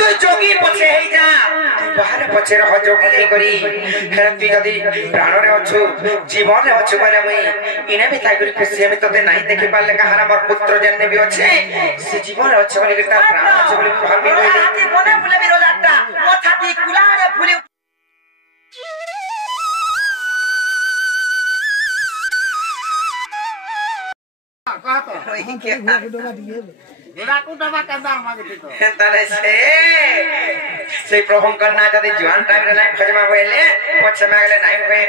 तू जोगी पछे हे जा बाहर पछे रह जोगी हे करी तू जदी प्राण रे अछु जीवन रे अछु माने मई इने भी ताई करी खुशी हम तते नाही देखि पाले कहार हमर पुत्र जन्ने भी अछि से जीवन रे अछु माने ता प्राण अछु बोली भाबी होई हाथी कोने फुले भी रोजाटा मो छाती कुलारे फुले कहतो होई के डोगा दिए को दबा कंदार मागे तो तले से प्रभु करना जदी जवान टाइम रे लाइन खजमा होइले पछ मागले नाही होए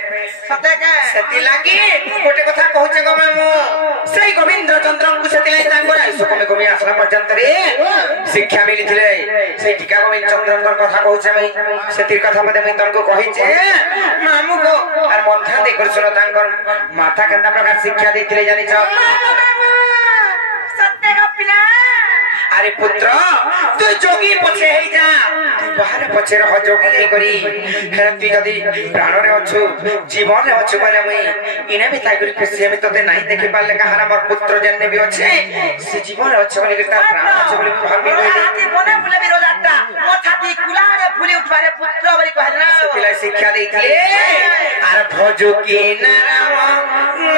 सते के सेति लागी गोटे कथा कहूचे गो मामू सेई गोविंद चंद्र को सेति लाई तांगो आइसो कमे कमे आश्रम पर्यंत रे शिक्षा मिलिथिले सेई टीका गोविंद चंद्रंकर कथा कहूचे मई सेति कथा मते मई तनको कहिचे मामू को आर मंथा दे कर सुनो तांकर माथा केंदा प्रकार शिक्षा देथिले जानि छ सत्य का पिला अरे पुत्र तू जोगी पछे हे जा बाहर पछे रह जोगी हे करी तू जदी प्राण रे अछु जीवन रे अछु माने मई इने भी ताई करी खुशी हम तते नाही देखि पाले कहार हमर पुत्र जन्ने भी अछि से जीवन रे अछु माने ता प्राण अछु बोली भाबी होई हाथी कोने फुले भी रोजाटा मो छाती कुलारे फुले उठवारे पुत्र बोली कहला सेला शिक्षा देथिले आर भजो की नाराम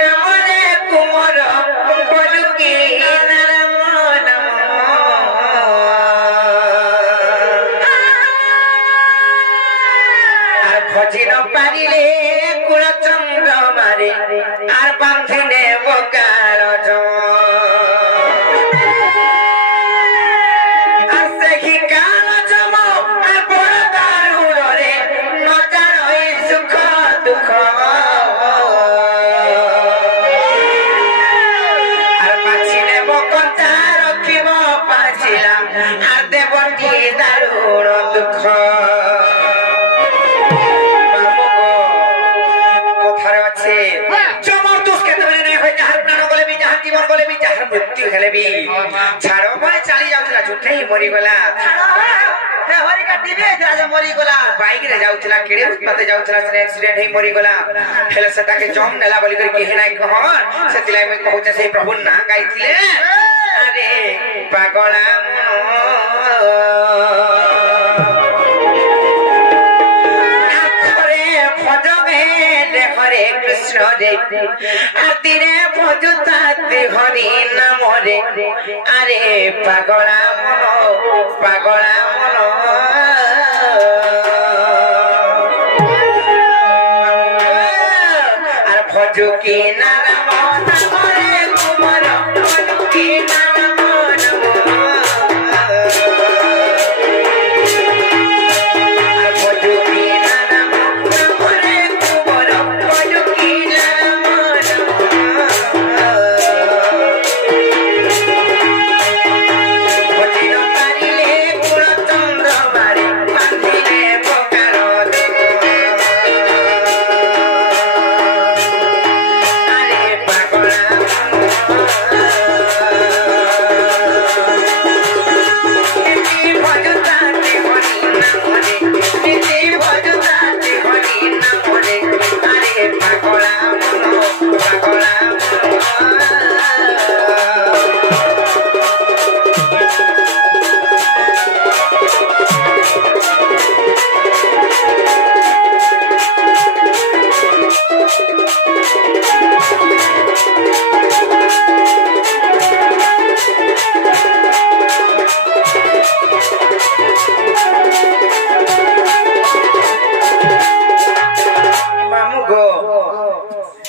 नमरे कुमार भजो की नाराम भजिन पारिले कुल चंद्र मारे आर बांधिने बकार जो आर सेही काल जम आर बड़ दारुण रे न जानई सुख दुख आर पाछिने बकंता रखिब पाछिला आर देवती दारुण दुख मृत्यु हेले भी छाड़ो माने चली जाउतला झुठे ही मरी गला हे हरि का टीवी राजा मरी गला बाइक रे जाउतला केड़े उत्पाते जाउतला से एक्सीडेंट ही मरी गला हेले सेटा के जम नेला बोली कर केहे नाही कहन सेतिलाई मैं कहूचे से प्रभु ना गाइथिले अरे पागला हरे कृष्ण रे आतिरे भजुताते हरि नाम रे अरे पागला मन आर भजु की नाम रे कुमार भजु की नाम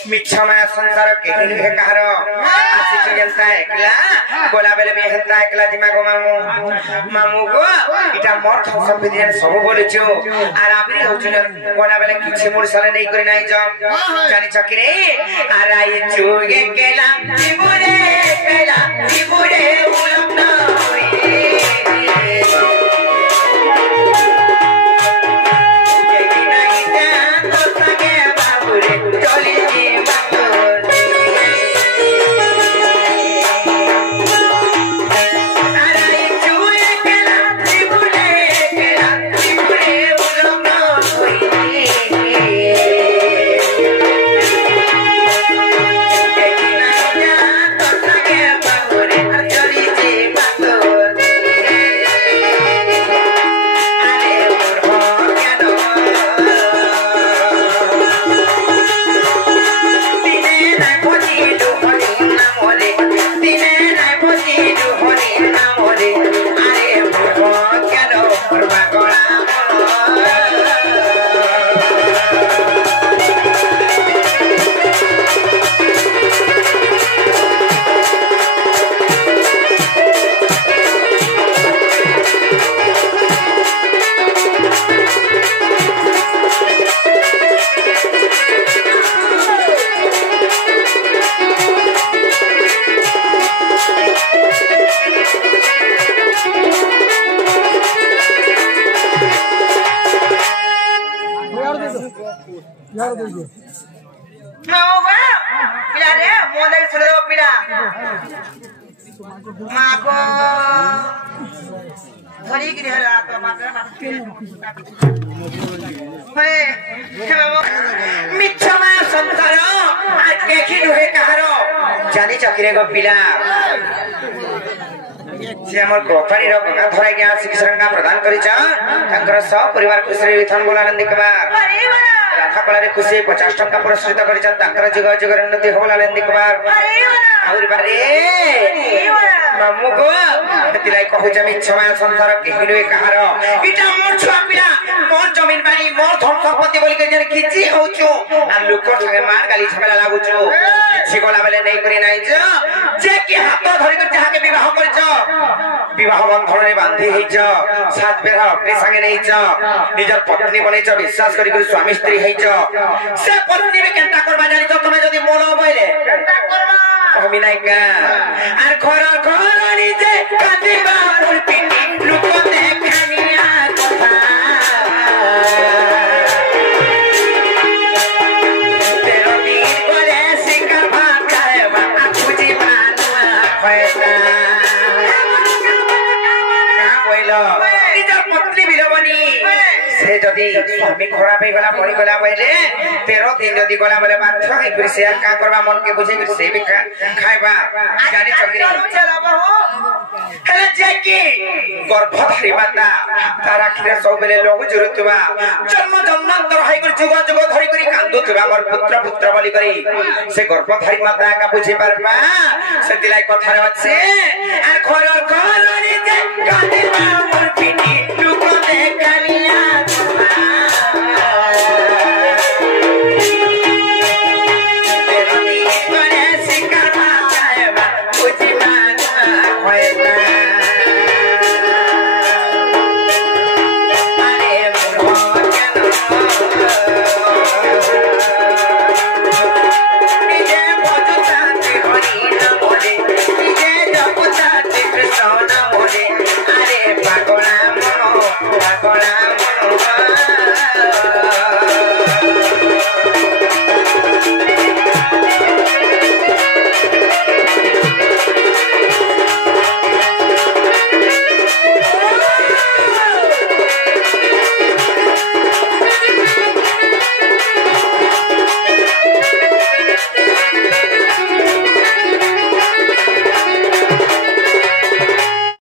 मिच्छमय संसार के हे कहार आसी की जनता एकला बोला बेले में हंता एकला दिमा गो मामू गो इटा मोर सब दिन सब बोलछो आर आपनी होछन बोला बेले किछि मोर साले नहीं करी नाही जा जानि छकि रे आर आई चुगे केला दिबुरे उलम न माओ बा पिला रे मोदे सुने दो पिला मां को धरी गिरी हला तो मां के हे मिच्छमा संतान आज देखि नुहे कहारो जानी चकिरे गो पिला जे हमर गोपारी रो गंगा धराई के शिक्षणका प्रदान करिछ तांकर सब परिवार खुशी रिथन बोल आनंद कबा राधा कलारे खुशी 50 टका पुरस्कृत करिछ तांकर जुग जुगर उन्नति होल आनंद कबा और बारे मामू को तिलाई कहू जमी क्षमा संसार केहिनुए कहार इटा मोर छुआ पिला मोर जमीन बारी मोर धन संपत्ति बोली के जने किछि होछु आ लोक संगे मार गाली झमेला लागुछु किछि गला बेले नै करी नै जे के हाथ धरि के जहा के विवाह करिछ विवाह बंधन रे बांधी हेछ सात बेर अपने संगे नैछ निजर पत्नी बनेछ विश्वास करी करी स्वामी स्त्री हेछ से पत्नी में केंता करबा जानि तो तमे जदी मोलो बइले केंता करबा আমি নাইকা আর ঘর ঘর নিজে কাঁদিবা রুপিটি লোক দেখানিয়া কথা তেরো দিন করে শিকার ভাত খাইবা খুঁজি বানুয়া খয়তা কাম হইল নিজের পত্নী বিলবনি সে যদি স্বামী খরাপ হয়ে গলা পড়ি গলা বইলে 13 दिन যদি গলা বলে বাধ্য হই করে সে আর কা করবা মন के বুঝে করে সে भी খাইবা জানি চকরি হেলে যে কি গর্ভধারী মাতা তারা খিরে সব বেলে লোক জুরুতবা জন্ম জন্মান্তর হই করে যুগ যুগ ধরি করে কান্দুতবা মোর পুত্র পুত্র বলি করি সে গর্ভধারী মাতা কা বুঝি পারবা সে দিলাই কথা আছে আর ঘর ঘর নিজে কাঁদিবা মোর